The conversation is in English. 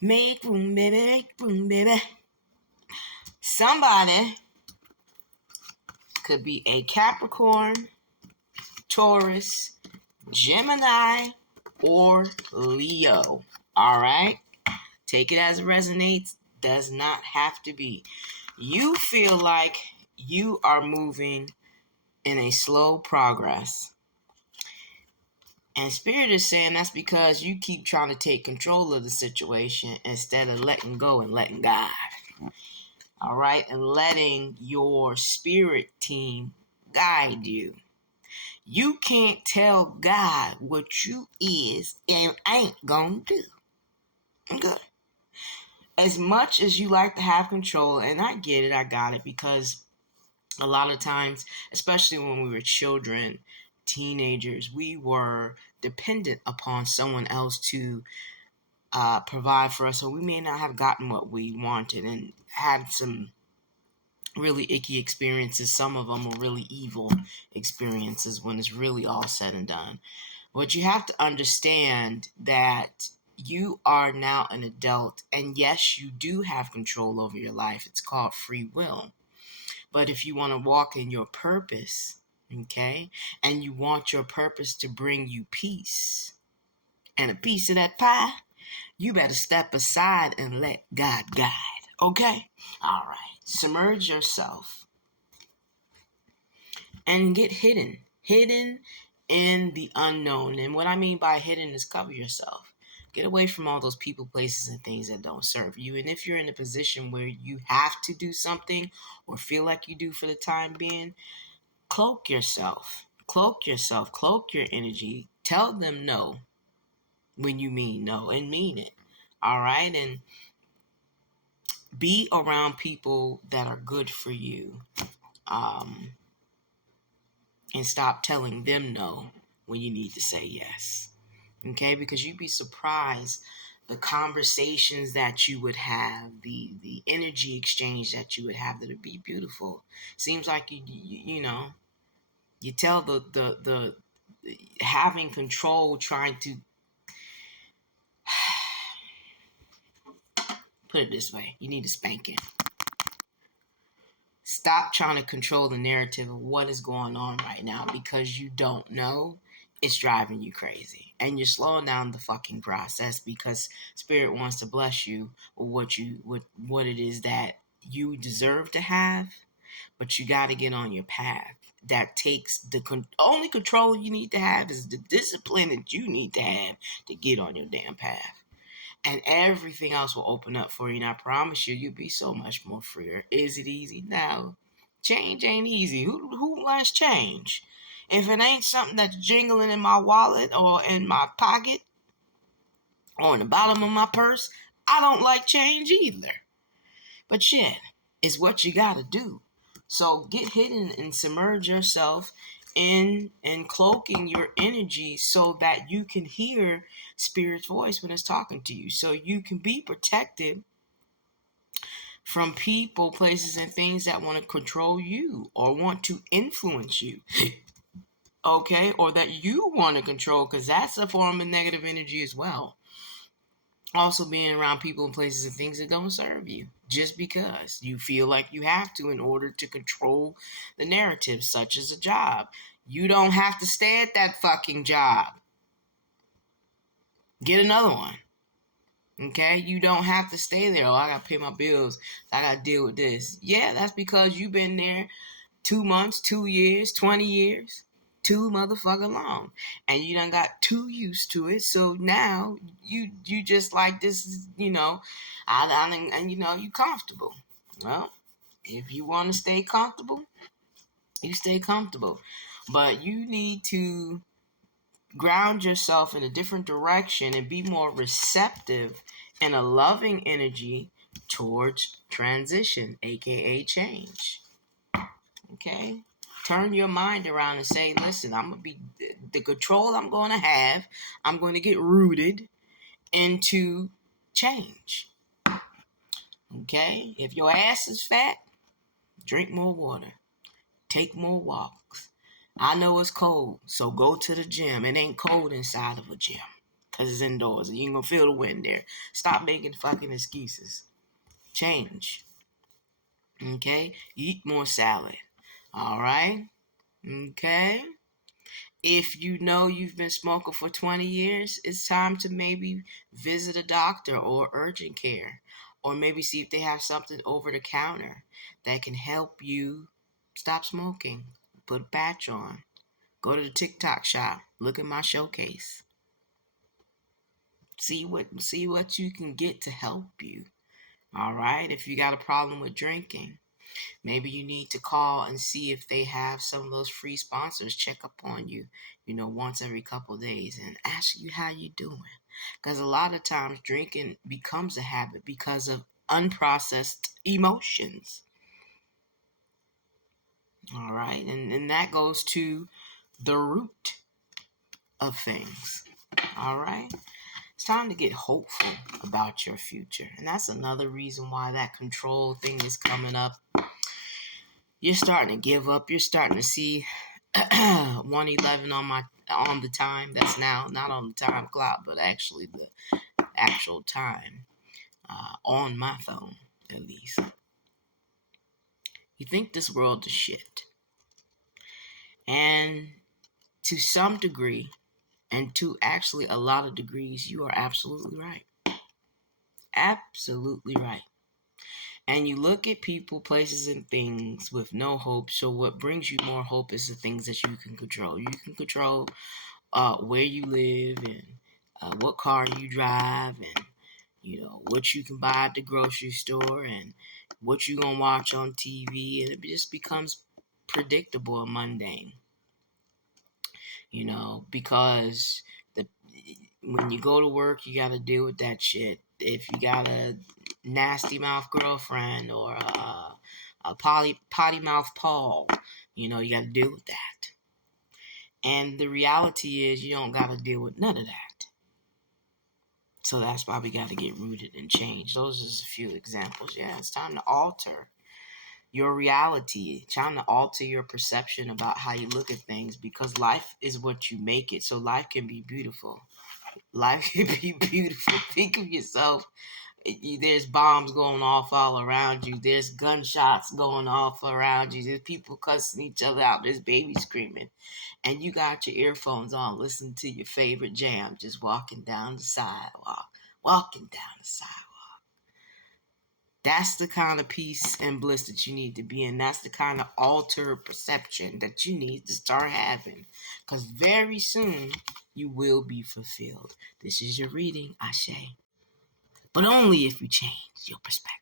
Make room, baby, make room, baby. Somebody could be a Capricorn, Taurus, Gemini, or Leo. All right? Take it as it resonates. Does not have to be. You feel like you are moving in a slow progress. And Spirit is saying that's because you keep trying to take control of the situation instead of letting go and letting God. All right? And letting your spirit team guide you. You can't tell God what you is and ain't gonna do. Okay? As much as you like to have control, and I get it, I got it, because a lot of times, especially when we were children, teenagers, we were dependent upon someone else to provide for us, so we may not have gotten what we wanted and had some really icky experiences. Some of them were really evil experiences when it's really all said and done. But you have to understand that you are now an adult, and yes, you do have control over your life. It's called free will. But if you want to walk in your purpose, okay, and you want your purpose to bring you peace and a piece of that pie, you better step aside and let God guide, okay? All right. Submerge yourself and get hidden in the unknown. And what I mean by hidden is cover yourself. Get away from all those people, places, and things that don't serve you. And if you're in a position where you have to do something or feel like you do for the time being, cloak yourself. Cloak yourself. Cloak your energy. Tell them no when you mean no and mean it. All right? And be around people that are good for you. And stop telling them no when you need to say yes. Okay? Because you'd be surprised the conversations that you would have, the energy exchange that you would have, that would be beautiful. Seems like you know, you tell the having control, trying to put it this way, you need a spanking. Stop trying to control the narrative of what is going on right now because you don't know. It's driving you crazy. And you're slowing down the fucking process because Spirit wants to bless you with what it is that you deserve to have, but you got to get on your path. That takes the only control you need to have is the discipline that you need to have to get on your damn path. And everything else will open up for you. And I promise you, you'll be so much more freer. Is it easy? No. Change ain't easy. Who likes change? If it ain't something that's jingling in my wallet or in my pocket or in the bottom of my purse, I don't like change either. But shit, it's what you gotta do. So get hidden and submerge yourself in and cloaking your energy so that you can hear Spirit's voice when it's talking to you. So you can be protected from people, places, and things that want to control you or want to influence you. Okay? Or that you want to control, because that's a form of negative energy as well. Also being around people and places and things that don't serve you just because you feel like you have to in order to control the narrative, such as a job. You don't have to stay at that fucking job. Get another one. Okay? You don't have to stay there. Oh, I got to pay my bills. I got to deal with this. Yeah, that's because you've been there 2 months, 2 years, 20 years. Too motherfucking long, and you done got too used to it. So now you just like this is, you know, and you know you comfortable. Well, if you want to stay comfortable, you stay comfortable, but you need to ground yourself in a different direction and be more receptive and a loving energy towards transition, aka change. Okay. Turn your mind around and say, listen, I'm going to be the control I'm going to have. I'm going to get rooted into change. Okay? If your ass is fat, drink more water. Take more walks. I know it's cold, so go to the gym. It ain't cold inside of a gym. because it's indoors and you ain't gonna feel the wind there. Stop making fucking excuses. Change. Okay? Eat more salad. All right? Okay? If you know you've been smoking for 20 years, it's time to maybe visit a doctor or urgent care, or maybe see if they have something over the counter that can help you stop smoking. Put a patch on. Go to the TikTok shop. Look at my showcase. See what you can get to help you. All right? If you got a problem with drinking, maybe you need to call and see if they have some of those free sponsors check up on you, once every couple of days and ask you how you doing. Because a lot of times drinking becomes a habit because of unprocessed emotions. All right. And that goes to the root of things. All right. It's time to get hopeful about your future. And that's another reason why that control thing is coming up. You're starting to give up. You're starting to see 1:11 on the time. That's now not on the time clock, but actually the actual time on my phone, at least. You think this world is shit, and to some degree, and to actually a lot of degrees, you are absolutely right. Absolutely right. And you look at people, places, and things with no hope. So what brings you more hope is the things that you can control. You can control where you live and what car you drive and what you can buy at the grocery store and what you gonna watch on TV, and it just becomes predictable and mundane. Because when you go to work, you got to deal with that shit. If you got a nasty mouth girlfriend or a potty mouth Paul, you got to deal with that. And the reality is you don't got to deal with none of that. So that's why we got to get rooted and change. Those are just a few examples. Yeah, it's time to alter your reality. Trying to alter your perception about how you look at things, because life is what you make it. So life can be beautiful. Life can be beautiful. Think of yourself. There's bombs going off all around you. There's gunshots going off around you. There's people cussing each other out. There's babies screaming. And you got your earphones on, listening to your favorite jam, just walking down the sidewalk. That's the kind of peace and bliss that you need to be in. That's the kind of altered perception that you need to start having. Because very soon, you will be fulfilled. This is your reading, Ashe. But only if you change your perspective.